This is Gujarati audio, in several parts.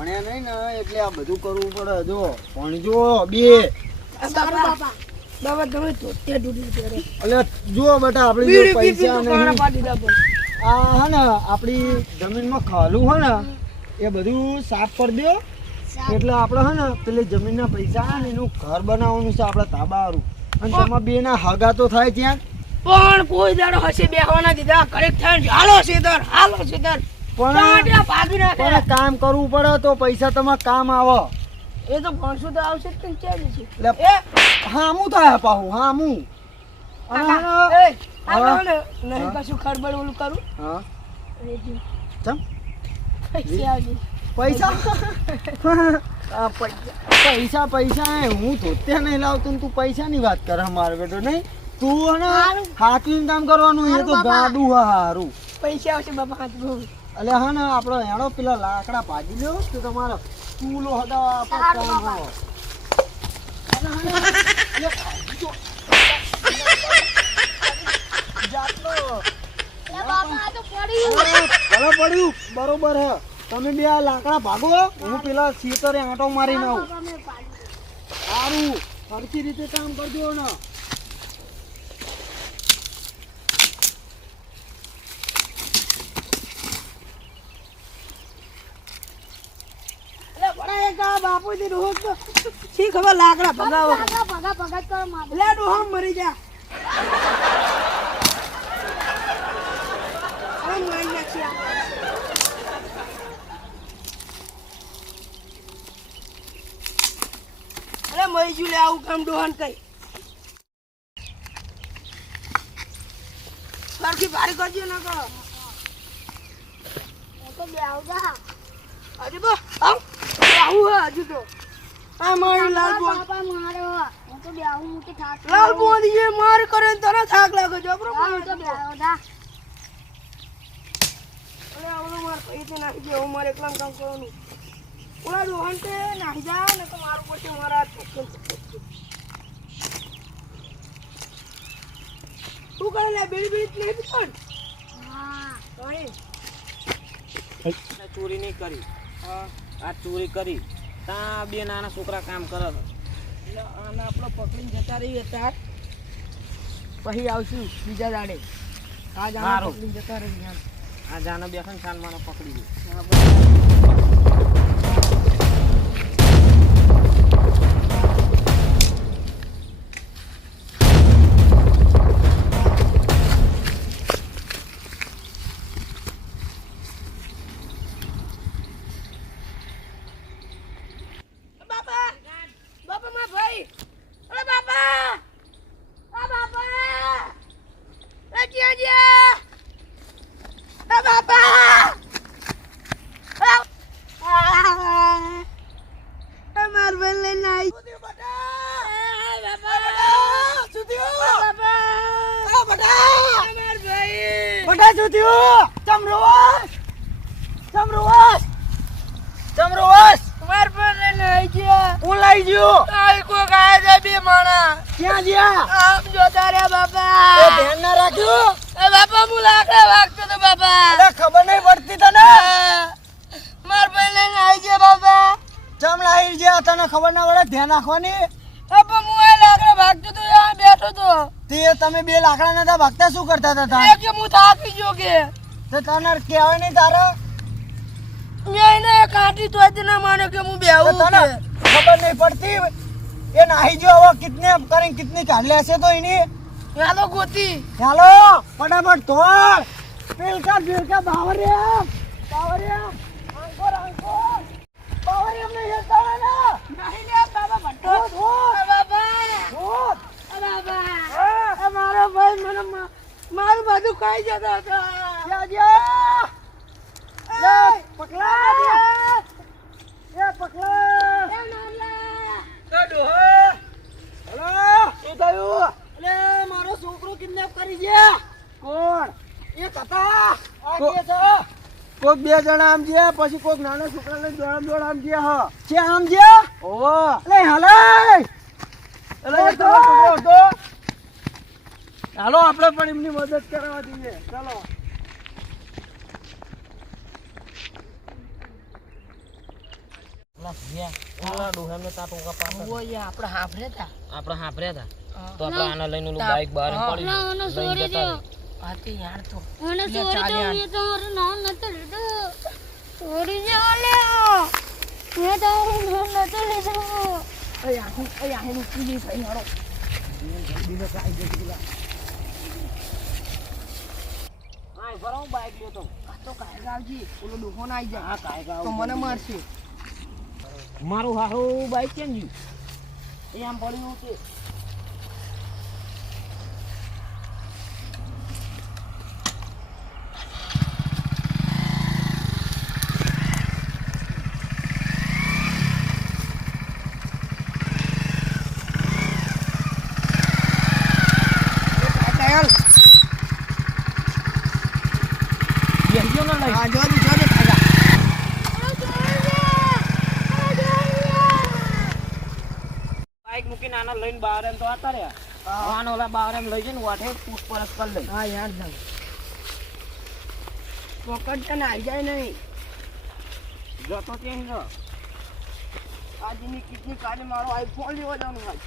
ભણ્યા નહીં ને એટલે આ બધું કરવું પડે. જો ભણજો બે બાબા તમે તો તે ડૂડી કરે. એટલે જો બેટા આપણી જો પૈસા નહીં આ હે ને આપણી જમીનમાં ખાલું હે ને એ બધું સાફ કરી દો એટલે આપણે હે ને પેલી જમીનના પૈસા હે ને એનું ઘર બનાવવાનું છે આપણે ધાબાવાળું. અને તમારા બે ના હગા તો થાય ત્યાં પણ કોઈ દાડો હશે બેહવાના દીધા કરેક્ટ થાય હાલો સીધર પણ કામ કરવું પડે તો પૈસા તમારે કામ આવે. એ તો 500 તો આવશે જ છે એટલે હામું થાય પાહું હામું નહીં કશું ખરબડ ઓલું કરું. હા ચમ પૈસા પૈસા પૈસા હું ધોતે નહીં લાવતો તું પૈસાની વાત કરે મારે બેટો નહીં તું ને હાથવીને કામ કરવાનું એ તો ગાડું હારું પૈસા આવશે બાપા હાથ એટલે હા ને આપણો હેડો પેલા લાકડા ભાજી લ્યો તો તમારે ચૂલો હદાવા કામ આવે. પડ્યું બરોબર હે તમે બે આ લાકડા ભાગો હું પેલા સીતરે આંટો મારીને આવું. સારું સરખી રીતે કામ કરજો ને. બાપુજી રોજ શી ખબર લાકડા ભગાવો લે ડોહા મરી જા. અરે મરી જુ લે આવું કામ ડોહાન કઈ સરખી ભારી કરજો ના કરો તો બે આવજા હજુ તો આવું હે હજુ તો આ મારી લાલ બાપા મારો હું તો બે આવું મુકે થાક લાલ બોધી એ માર કરે તને થાક લાગે જો બરો હું તો બે આવજા. અરે આવલો માર પૈસે નાખી દે હું મારે એકલા કામ કરવાનું ઓલા રોહન તે નાખી જા ને તો મારું પડશે મારા તું કરે લે બેડી બેડી નહીં પણ હા ઓય ચોરી નહીં કરી આ ચોરી કરી ત્યાં બે નાના છોકરા કામ કરે છે એટલે આને આપણે પકડીને જતા રહીએ તાર પછી આવશું બીજા દાડે આ જાણે પકડીને જતા રહીએ આ જાને બેઠા ને સાનમાનો પકડી દે. ક્યાં ગયા આમ જોતા રે બાપા ધ્યાન ના રાખ્યું બાપા હું લાકડા વાગતો તો બાપા ખબર નહીં પડતી તને માર ભાઈ લઈને આવી ગયા બાપા ચમ લાવી ગયા તને ખબર ના પડે ધ્યાન રાખવાની. બાપા હું આ લાકડા વાગતો તો આ બેઠો તો તે તમે બે લાકડા નતા ભાગતા શું કરતા હતા કે હું થાકી ગયો કે તો તને કહેવાય નહીં તારા મેં એને કાઢી તો જ ના માનો કે હું બેહું તને ખબર નહીં પડતી એ નાહી જો હવે કિતને કરીને કિતની કાઢ લેશે તો એની ચાલો ગોતી ચાલો ફટાફટ ધોળ પેલકા બાવરિયા આંકોર બાવરિયા ને એ તાળા નહીં લે બાબા ભટ્ટો બાબા મારો ભાઈ મને મારું બધું ખાઈ જતો હતો પકલા શું થયું? અલે મારો છોકરો કિડનેપ કરી ગયા. કોણ? એક હતા. કોક બે જણા આમ ગયા પછી કોક નાના છોકરાને દોડ આમ ગયા હ છે આમ ગયા ઓવો અલે હાલે અલે તો હાલો આપણે પણ એમની મદદ કરવા દઈએ. ચાલો ઓલા ભૈયા, ઓલા ડોહાને તા ટોકા પાડતા. ઓય આપણે હાંભળે તા આપણે હાંભળ્યા હતા. હા. તો આપણે આને લઈને ઓલું બાઈક બહાર પડી ના, ઓને લઈને છોડી જતા દો. રહી. આ તે યાર તો મને લે, છોડી ચાલ દો. યાર. મેં તમારું નામ નથી લીધું. છોડી દો લે. મેં તમારું નામ નથી લીધું. અહીં ઉતરી જઈશ અહીં હારો. હા, ભરો હું બાઈક લ્યો તો. આ તો કાયગાવજી ઓલો ડોહો ના આવી હા, જાય કાંઈ તો મને મારશે. મારું હારું બાઈક કેમ ગયું? એ આમ પડ્યું છે. કાયલ બેસજો ને લઈ. હા જો દે કાયગા. બાઈક મૂકીને આને લઈને બહાર એમ તો આતા રહ્યા. હા. આને ઓલા બહાર એમ લઈ જઈને વાઠે પૂછપરછ કરી લઈ. હા યાર જાવ પકડતા ને આવી જાય નહીં. જતો ત્યાં જ. આજની કિટની કાલે મારો આઈફોન લેવા જવાનું આજ.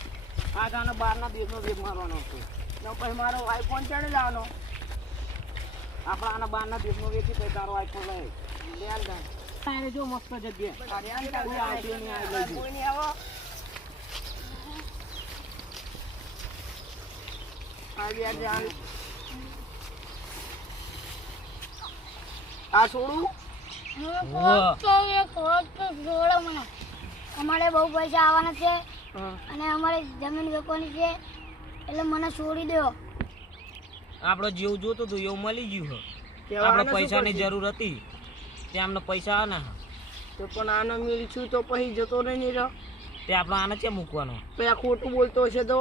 આજ આને બહારના દેશનો વેગ મારવાનો હતો. ને પછી મારો આઈફોન ચડે જવાનો. આપણે આના બહારના દેશનો વેગ થી પછી તારો આઈફોન લઈ. લે આલ દા. તારે જો મસ્ત જગ્યા. અરે યાર કોઈ આવતું નહીં, આ લઈ જજો. કોઈ નહીં આવો. આવી આજે આવી. આ છોડું અમારે બહુ પૈસા આવવાના છે હા. અને અમારે જમીન વેચવાની છે એટલે મને છોડી દો. આપણે જેવું જોતું હતું એવું મળી ગયું છે. કહેવાનું આપણે શું પૈસાની કરશું? જરૂર હતી તે અમને પૈસા આના તો પણ આનો મેળ છું તો પછી જતો નહીં રહ્યો. તે આપણે આને ક્યાં મૂકવાનો? પછી આ ખોટું બોલતો હશે તો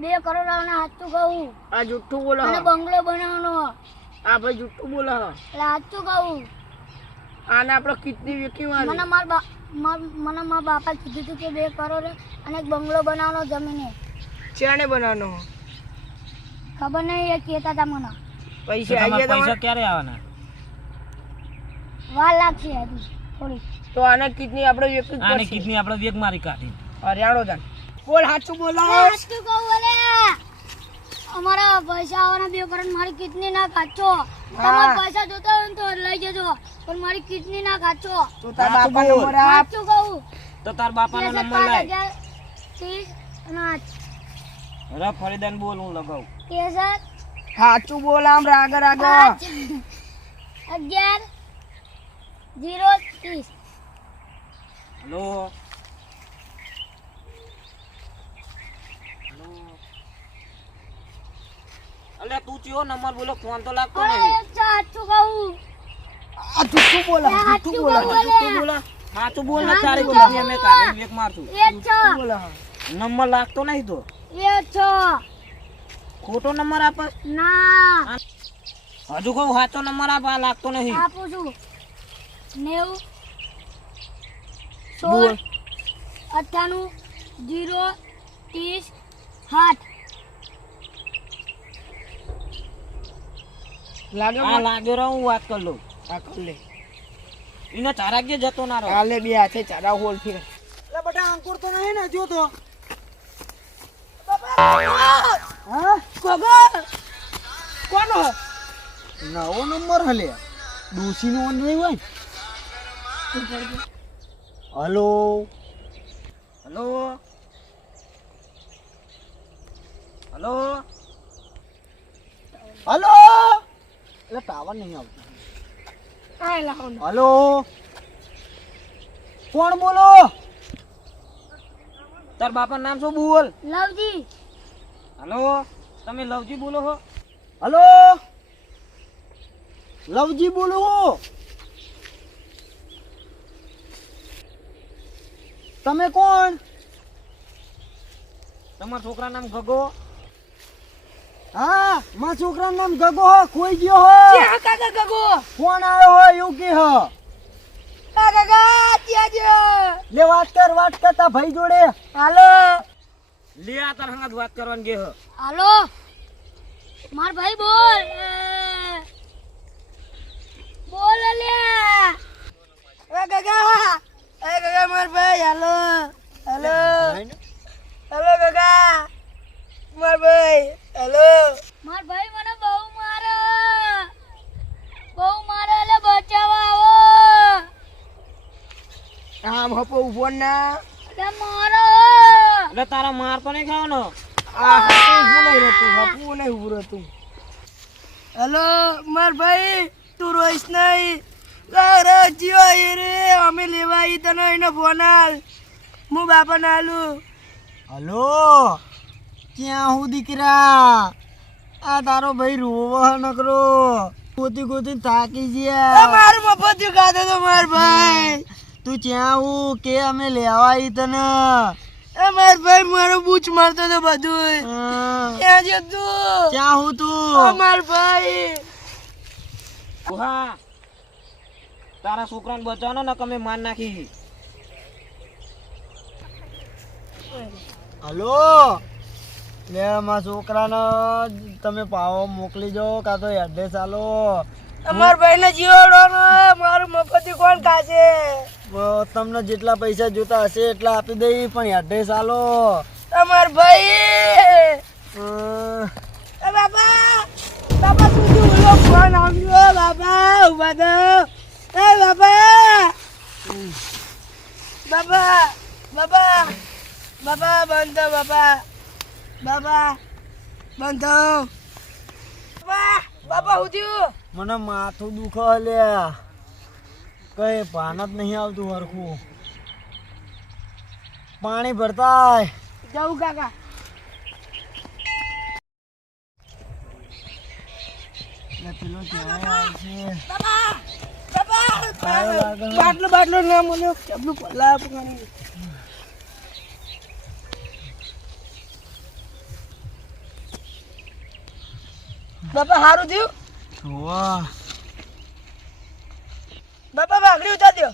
2 કરોડ આવવાના સાચું કહું આ જુઠ્ઠું બોલે અને હ. બંગલો બનાવવાનો આ ભાઈ જુઠ્ઠું બોલે હ. એટલે સાચું કહું. આને આપણે કિડની વેચી મારી. મને મારા બાપા કીધું હતું કે 2 કરોડ અને એક બંગલો બનાવવાનો જમીને. ચાણે બનાવવાનો હ. ખબર નહીં એ કહેતા હતા મને. તો પૈસા તમારે આવી પૈસા ગયા ક્યારે આવવાના? વાર લાગશે હજી થોડી. તો આને કિડની આપણે વેચવી જ આને પડશે. કિડની આપણે વેગ મારી કાઢી. હરિયાણો જાન બોલ સાચું બોલો. સાચું કહું બોલે. અમારા પૈસા આવવાના 2 કરોડ મારી કિડની ના કાચો. તમારા પૈસા જોતા હોય ને તો લઈ જજો પણ મારી કિડની ના કાચો. તો તાર સાચું બાપા બોલ. નંબર આપ. સાચું કહું. તો તાર બાપાનો 63, નંબર લાય. 30 અને 8. રે ફરીદાન બોલ, હું લગાવું. 63, સાચું બોલ આમ રાગ રાગ. 11, 0, 30. હલો. અલે તું ચિયો નંબર બોલો, ફોન તો લાગતો નહીં. સાચું કહું. આ જુઠ્ઠું બોલે હ, સાચું જુઠ્ઠું બોલે હ. બોલે. તું બોલા. સાચું બોલ ને તારી કિડની અમે કાઢીને વેગ મારશું. એ છો જુઠ્ઠું બોલે હ. નંબર લાગતો નહીં તો એ છો ખોટો નંબર આપે. ના હજુ કહું સાચો નંબર આપ, આ લાગતો નહીં. આપું છું 90, બોલ. 16, 98, 0, 30, 8. લાગે આ લાગ્યો રહો, હું વાત કરી લઉં. આ કર લે. એને ચારાક જે જતો ના રહો. કાલે બે હાથે ચારા હોલ ફેર. એટલે બટા અંકુર તો નહીં ને જો તો હા ગોગા કોનો નવો નંબર હલે ડોસી નો નહીં હોય. Hello hello hello. હલો એટલે ટાવર નહીં આવતું. આ લાવો હલો કોણ બોલો? તાર બાપા નામ શું બોલ? લવજી હલો, તમે લવજી બોલો છો? હલો લવજી બોલો. તમે કોણ? તમારા છોકરા નામ ગગો? હા મારા છોકરાનું નામ ગગો હો. કોઈ ગયો હો? ક્યાં કાકા ગગો ફોન આવ્યો હોય એવું કે હ. કાકા ગા ત્યાં જ લે વાત કર તા ભાઈ જોડે. હાલો લે આ તાર હંગાત વાત કરવાની કે હ. હાલો માર ભાઈ બોલ બોલ લે એ ગગા એ કાકા માર ભાઈ હાલો હાલો હાલો કાકા માર ભાઈ હાલો માર ભાઈ મને બહુ મારે એટલે બચાવવા આવો આમ હપો ઉભો ના એટલે મારો એટલે તારા માર તો નહીં ખાવાનો. આ હપો ઉભો નહીં રહેતું હપો નહીં ઉભો રહેતું હાલો માર ભાઈ તું રોઈશ નહીં રે જીઓ રે અમે લેવા ઈ તને એનો ફોન આલ હું બાપા ને આલું હલો ક્યાં હું દીકરા આ તારો ભાઈ રોવા નકરો ગોતી ગોતી થાકી ગયા મારું મફત ખાધો તો માર ભાઈ તું ક્યાં હું કે અમે લેવા ઈ તને એ માર ભાઈ મારો બૂચ મારતો તો બધું ક્યાં છે તું ક્યાં હું તું માર ભાઈ હા તારા છોકરાને બચાવવાનો ને તમે માર નાખી. હલો લે મારા છોકરાને તમે પાવો મોકલી દો કાં તો એડ્રેસ આલો અમાર ભાઈ ને જીવાડવાનો મારું મફત કોણ ખાશે તમને જેટલા પૈસા જોતા હશે એટલા આપી દઈ પણ એડ્રેસ આલો અમાર ભાઈ એ બાબા બાબા સુધી ઓલો ફોન આવ્યો બાબા ઉભા થો એ બાબા બાબા બાબા બાબા બંધો બાબા બાબા બંધો બાબા બાબા હું થયું મને માથું દુખે લે કઈ ભાન જ નહીં આવતું હરખું પાણી ભરતા જાઉં કાકા પેલો ક્યારે આવશે બાબા બાબા આવ્યો લાગે. બાટલો બાટલો ના મળ્યો કેબલું પલા પકડી બાપા હારું થયું વાહ બાપા ભાગડી ઉતાર દો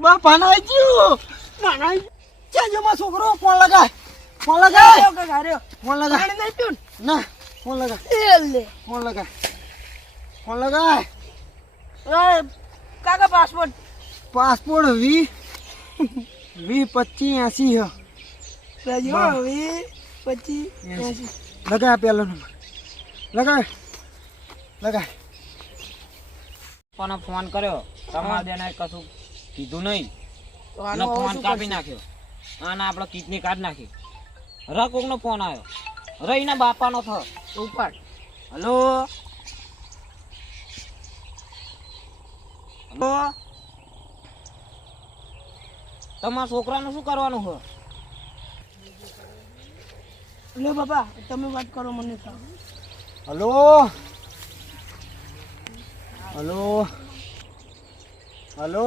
બાપા નાઈ ગયું નાઈ ક્યાં જો મારો છોકરો ફોન લગાય ફોન લગાય હાર્યો કાકા હાર્યો ફોન લગાય પાણી નહીં પીવું ના ફોન લગાય ને લે ફોન લગાય ફોન લગાય કાકા પાસપોર્ટ પાસપોર્ટ 20 25 80 રાજો બા. 20 25 80 લગાય પેલો નંબર લગાય લગાય પણ ફોન કર્યો તમારા બેને કશું કીધું નહીં તો અને આનો ફોન શું કાપી કરશે? નાખ્યો અને આપણે કિડની કાઢ નાખી. રકોકનો ફોન આવ્યો રહીના બાપાનો થયો. ઉપાડ હલો હલો તમારા છોકરાનું શું કરવાનું છે? લો બાપા તમે વાત કરો મને થાવ હલો હલો હલો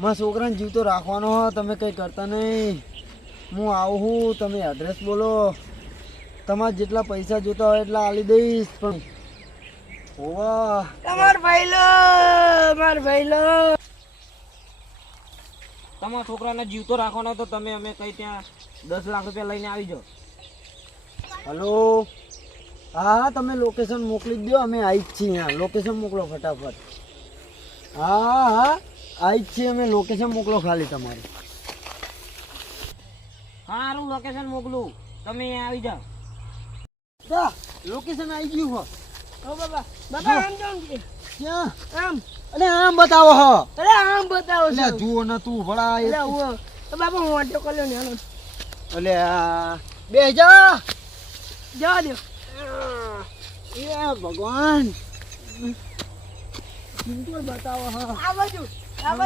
મારા છોકરાને જીવતો રાખવાનો હો તમે કંઈ કરતા નહીં હું આવું છું તમે એડ્રેસ બોલો તમારે જેટલા પૈસા જોતા હોય એટલા આલી દઈશ પણ ઓવા તમાર ભાઈ લો તમારા છોકરાને જીવતો રાખવાનો તો તમે અમે કઈ ત્યાં 10 લાખ રૂપિયા લઈને આવી જાઓ. હલો હા તમે લોકેશન મોકલી જ દો અમે આવી જ છીએ અહીંયા લોકેશન મોકલો ફટાફટ હા હા આવી જ છીએ અમે લોકેશન મોકલો ખાલી તમારી સારું લોકેશન મોકલું તમે અહીંયા આવી જાઓ. લોકેશન આવી ગયું હો ઓ બાબા બાપા આમ જાઉં છે ક્યાં આમ અરે આમ બતાવો હો અરે આમ બતાવો એટલે છો જુઓ ને તું ભળા અરે ઓ બાપા હું વાંટો કર્યો ને હાલો એટલે બે જા જવા દો એ ભગવાન સિમ્પલ બતાવો હા આ બાજુ આમ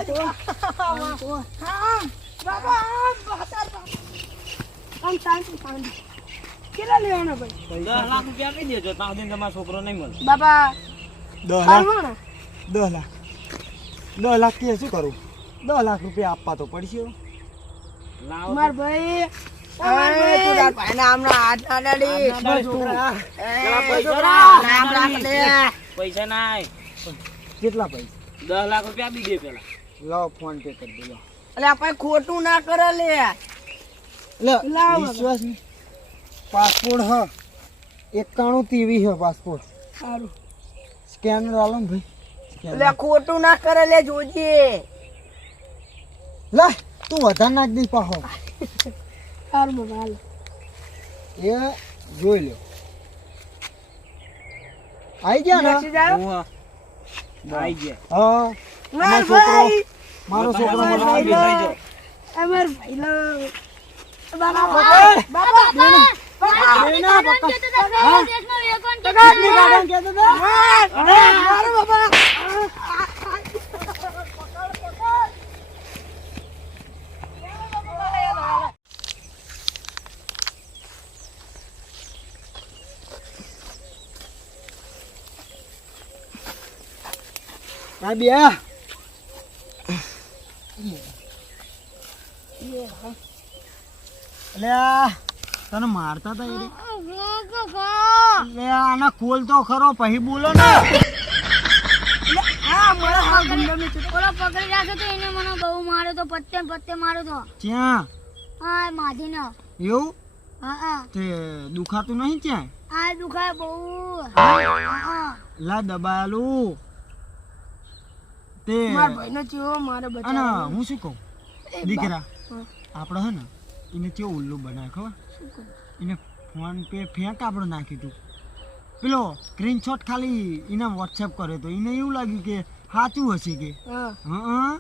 બાબા આમ બતાવ આમ શાંતિ કેટલા લેવાના ભાઈ 10 લાખ રૂપિયા આપી દેજો ત્યાં સુધી તમારો છોકરો નહીં મળે. બાબા 10 પારવાના 10 લાખ કે શું કરું 10 લાખ રૂપિયા આપવા તો પડશે લાવો માર ભાઈ માર ભાઈ પૈસા નાય કેટલા પૈસા 10 લાખ રૂપિયા આપી દે પેલા. લાવો ફોન પે કરી દો અલે આપણે ખોટું ના કરે લે લાવો. વિશ્વાસ નહીં પાસપોર્ટ હ 91 TV હ પાસપોર્ટ સારું સ્કેનર આલો ને ભાઈ સ્કેનર. એટલે ખોટું ના કરે લે જોજે લે તું વધારે નાખ દઈશ પાછો સારું બાબા હાલ એ જોઈ લ્યો આઈ ગયા ને મેસેજ આવ્યો ઓવા. આઈ ગયા. હા ના અમારો છોકરો ભાઈ મારો છોકરો અમાર મને ભાઈ આવી લો. અમાર ભાઈ લો. બાબા બાપા બેના બેના પકડ. પકડ દેશમાં વેપાર કે કેટલી ગાડા કહેતો હતો? મારો બાબા આ બે એટલે આ તને મારતા હતા એ રે? એટલે આના ખોલ તો ખરો પછી બોલો ને હા મારા હા ગુંડામી ઓલો પકડી રાખ્યો તો એને મને બહુ માર્યો તો પત્તે ને પત્તે માર્યો તો ત્યાં હા માધીને એવું હા તે દુખાતું નહીં ત્યાં આ દુખાય બહુ હા લા દબાયેલું તે મારા ભાઈનો ચેવો મારે અને બચાવ હું શું કહું દીકરા આપણે હે ને એને કેવું ઉલ્લુ બનાવે ખબર એને ફોન પે ફેંક આપણે નાખ્યું તું પેલો સ્ક્રીનશોટ ખાલી એને વોટ્સએપ કર્યો તો એને એવું લાગ્યું કે સાચું હશે કે હા હા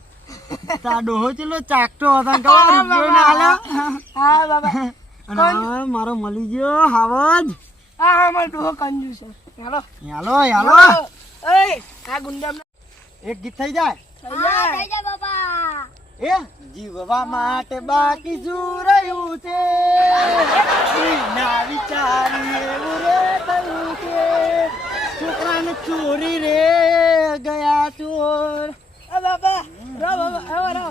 તા ડોહો ચેલો ચાકતો હતો ને ખબર રૂપિયો ના આલ્યો. હા બાબા અને હવે મારો મળી ગયો હાવજ હા મારો ડોહો કંજૂસ છે હાલો હાલો હાલો ઓય આ ગુંડા એક ગીત થઈ જાય હા થઈ જા બાપા એ જીવવા માટે બાકી શું રહ્યું છે ના વિચારી એવું રે થયું કે છોકરાને ચોરી રે ગયા ચોર બાબા રો બાબા આવો રો